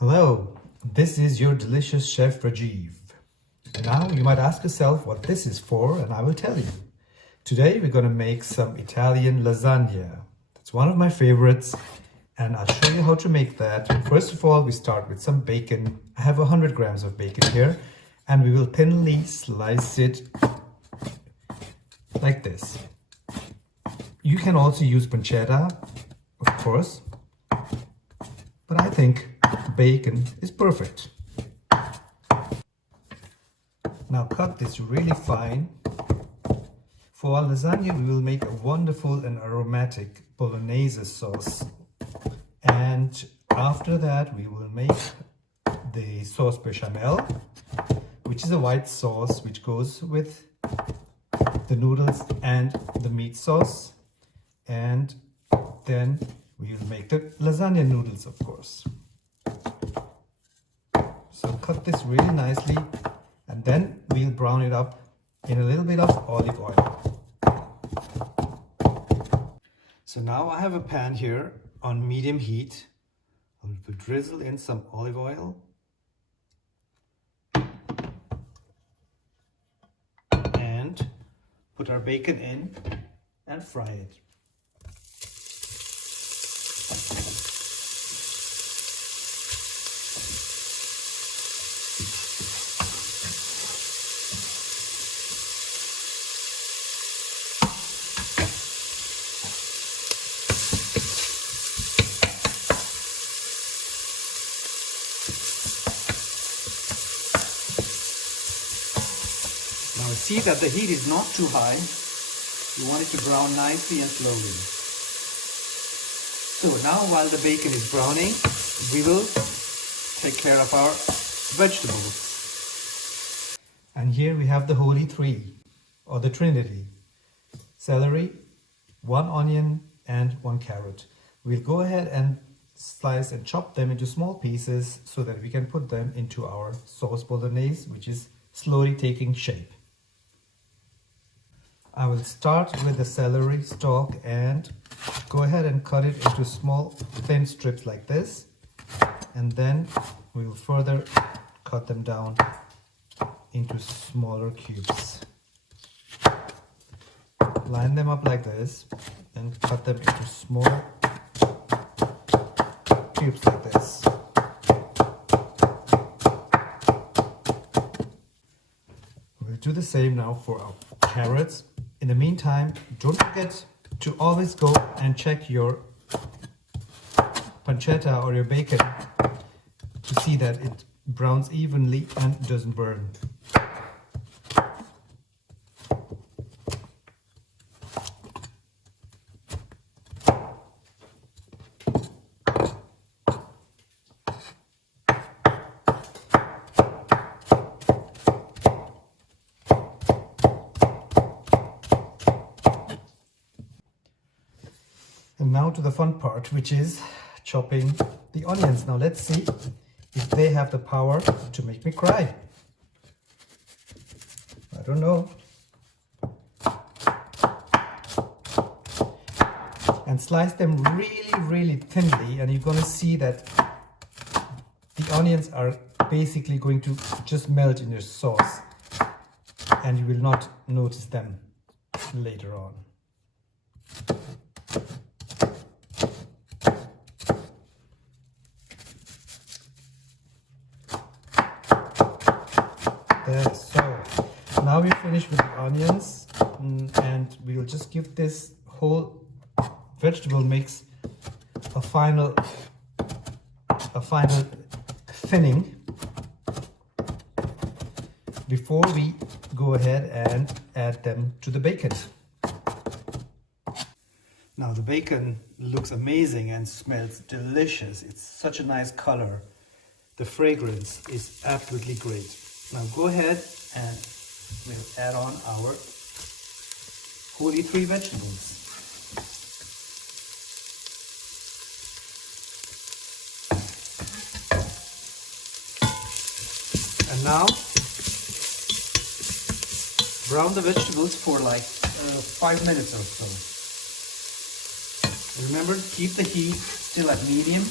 Hello, this is your delicious Chef Rajiv. Now you might ask yourself what this is for, and I will tell you. Today we're going to make some Italian lasagna. That's one of my favorites, and I'll show you how to make that. First of all, we start with some bacon. I have 100 grams of bacon here, and we will thinly slice it like this. You can also use pancetta, of course, but I think bacon is perfect. Now cut this really fine. For our lasagna, we will make a wonderful and aromatic Bolognese sauce. And after that, we will make the sauce Bechamel, which is a white sauce which goes with the noodles and the meat sauce. And then we will make the lasagna noodles, of course. So cut this really nicely, and then we'll brown it up in a little bit of olive oil. So now I have a pan here on medium heat. I'll drizzle in some olive oil. And put our bacon in and fry it. Now see that the heat is not too high. You want it to brown nicely and slowly. So now while the bacon is browning, we will take care of our vegetables. And here we have the holy three, or the trinity. Celery, 1 onion and 1 carrot. We'll go ahead and slice and chop them into small pieces so that we can put them into our sauce bolognese, which is slowly taking shape. I will start with the celery stalk and go ahead and cut it into small thin strips like this, and then we will further cut them down into smaller cubes. Line them up like this and cut them into small cubes like this. We'll do the same now for our carrots. In the meantime, don't forget to always go and check your pancetta or your bacon to see that it browns evenly and doesn't burn. And now to the fun part, which is chopping the onions. Now let's see if they have the power to make me cry. I don't know. And slice them really, really thinly, and you're gonna see that the onions are basically going to just melt in your sauce, and you will not notice them later on. So now we're finished with the onions, and we'll just give this whole vegetable mix a final thinning before we go ahead and add them to the bacon. Now the bacon looks amazing and smells delicious. It's such a nice color. The fragrance is absolutely great. Now go ahead and we'll add on our holy three vegetables. And now brown the vegetables for like 5 minutes or so. And remember, keep the heat still at medium.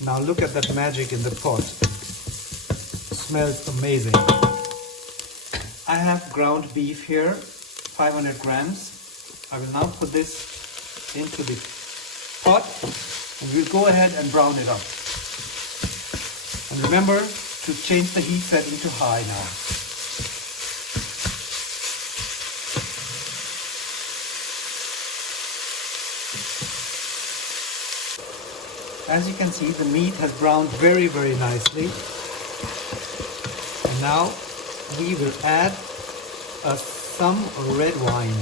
Now look at that magic in the pot. Smells amazing. I have ground beef here, 500 grams. I will now put this into the pot and we'll go ahead and brown it up. And remember to change the heat setting to high now. As you can see, the meat has browned very, very nicely. And now we will add some red wine.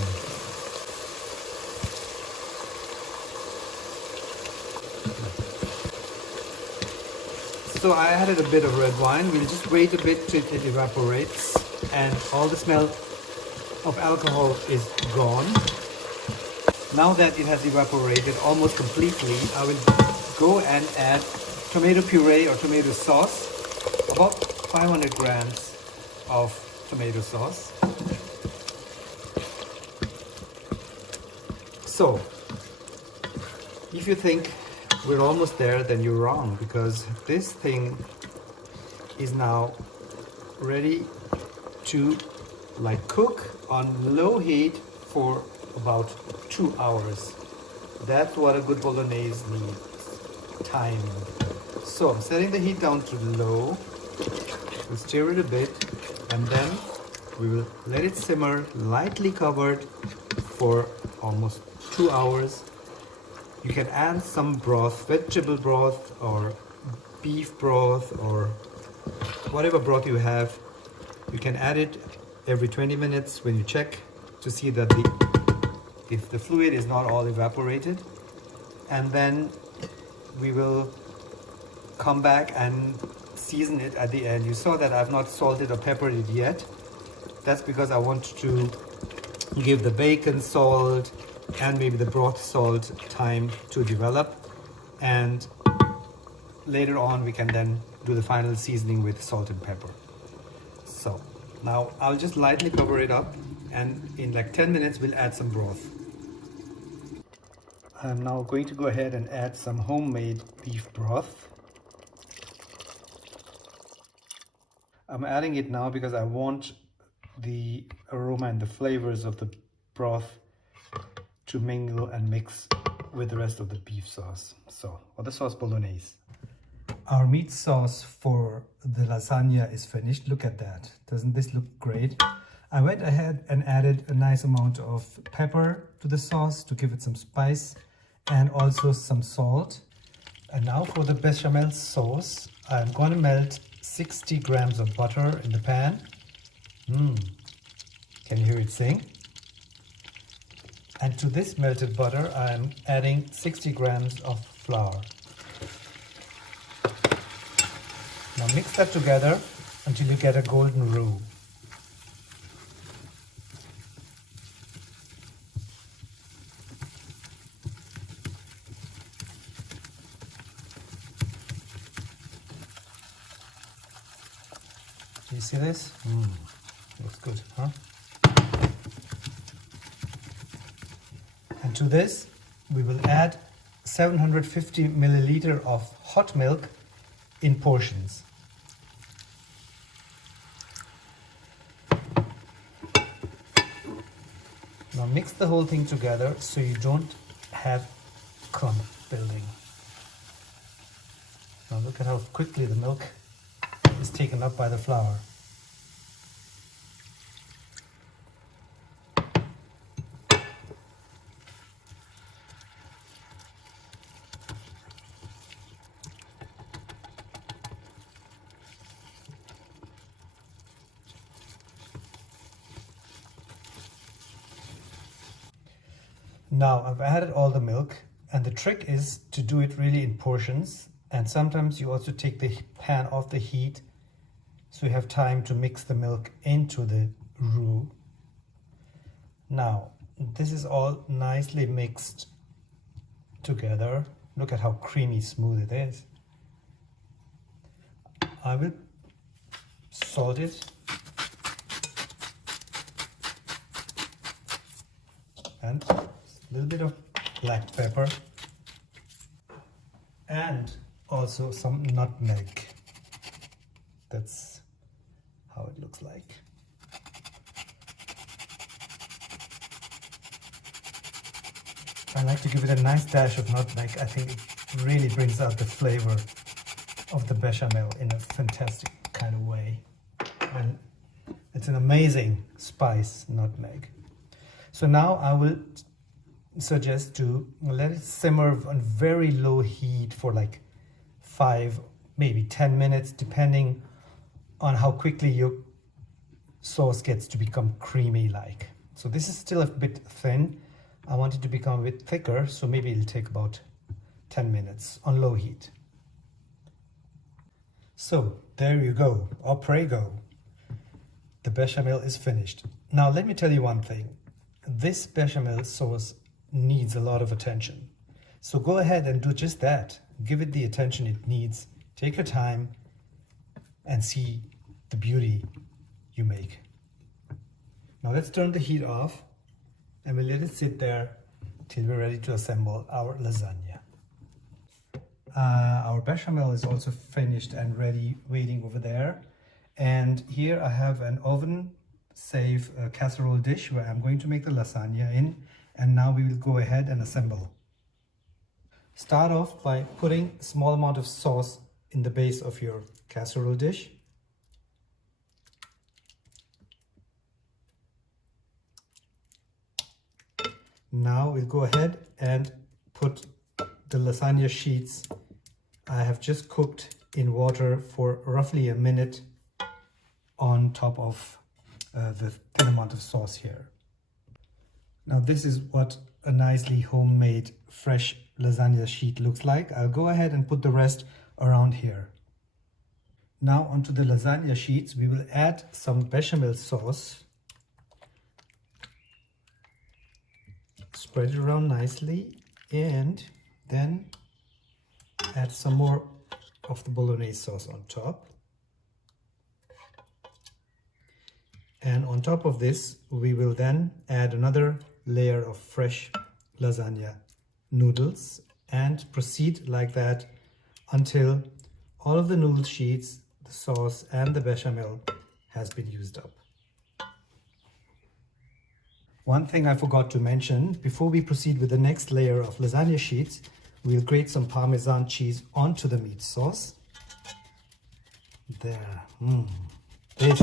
So I added a bit of red wine. We'll just wait a bit till it evaporates and all the smell of alcohol is gone. Now that it has evaporated almost completely, I will go and add tomato puree or tomato sauce, about 500 grams of tomato sauce. So, if you think we're almost there, then you're wrong, because this thing is now ready to cook on low heat for about 2 hours. That's what a good bolognese needs, time. So I'm setting the heat down to low. We'll stir it a bit and then we will let it simmer lightly covered for almost 2 hours. You can add some broth, vegetable broth or beef broth or whatever broth you have. You can add it every 20 minutes when you check to see that if the fluid is not all evaporated. And then we will come back and season it at the end. You saw that I've not salted or peppered it yet. That's because I want to give the bacon salt and maybe the broth salt time to develop, and later on we can then do the final seasoning with salt and pepper. So now I'll just lightly cover it up and in like 10 minutes we'll add some broth. I'm now going to go ahead and add some homemade beef broth. I'm adding it now because I want the aroma and the flavors of the broth to mingle and mix with the rest of the beef sauce. So, or the sauce bolognese. Our meat sauce for the lasagna is finished. Look at that. Doesn't this look great? I went ahead and added a nice amount of pepper to the sauce to give it some spice and also some salt. And now for the bechamel sauce, I'm going to melt 60 grams of butter in the pan. Can you hear it sing? And to this melted butter, I'm adding 60 grams of flour. Now mix that together until you get a golden roux. Do you see this? Looks good, huh? And to this, we will add 750 milliliter of hot milk in portions. Now mix the whole thing together so you don't have clump building. Now look at how quickly the milk is taken up by the flour. Now I've added all the milk, and the trick is to do it really in portions, and sometimes you also take the pan off the heat so you have time to mix the milk into the roux. Now this is all nicely mixed together. Look at how creamy smooth it is. I will salt it and a little bit of black pepper and also some nutmeg. That's how it looks like. I like to give it a nice dash of nutmeg. I think it really brings out the flavor of the bechamel in a fantastic kind of way. And it's an amazing spice, nutmeg. So now I will suggest to let it simmer on very low heat for like 5, maybe 10 minutes, depending on how quickly your sauce gets to become creamy like. So this is still a bit thin. I want it to become a bit thicker, so maybe it'll take about 10 minutes on low heat. So there you go, or prego. The bechamel is finished. Now let me tell you one thing. This bechamel sauce needs a lot of attention. So go ahead and do just that. Give it the attention it needs. Take your time and see the beauty you make. Now let's turn the heat off and we'll let it sit there till we're ready to assemble our lasagna. Our bechamel is also finished and ready, waiting over there. And here I have an oven-safe casserole dish where I'm going to make the lasagna in. And now we will go ahead and assemble. Start off by putting a small amount of sauce in the base of your casserole dish. Now we'll go ahead and put the lasagna sheets I have just cooked in water for roughly a minute on top of the thin amount of sauce here. Now this is what a nicely homemade fresh lasagna sheet looks like. I'll go ahead and put the rest around here. Now onto the lasagna sheets we will add some bechamel sauce. Spread it around nicely and then add some more of the bolognese sauce on top. And on top of this we will then add another layer of fresh lasagna noodles and proceed like that until all of the noodle sheets, the sauce and the bechamel has been used up. One thing I forgot to mention, before we proceed with the next layer of lasagna sheets, we'll grate some Parmesan cheese onto the meat sauce. There. This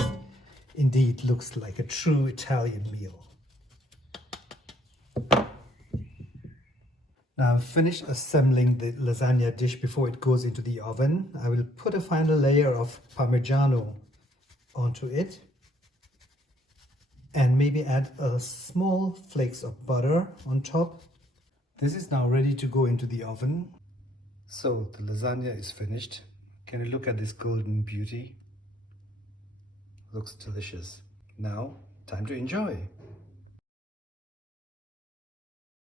indeed looks like a true Italian meal. Now I've finished assembling the lasagna dish before it goes into the oven. I will put a final layer of Parmigiano onto it. And maybe add a small flakes of butter on top. This is now ready to go into the oven. So the lasagna is finished. Can you look at this golden beauty? Looks delicious. Now, time to enjoy.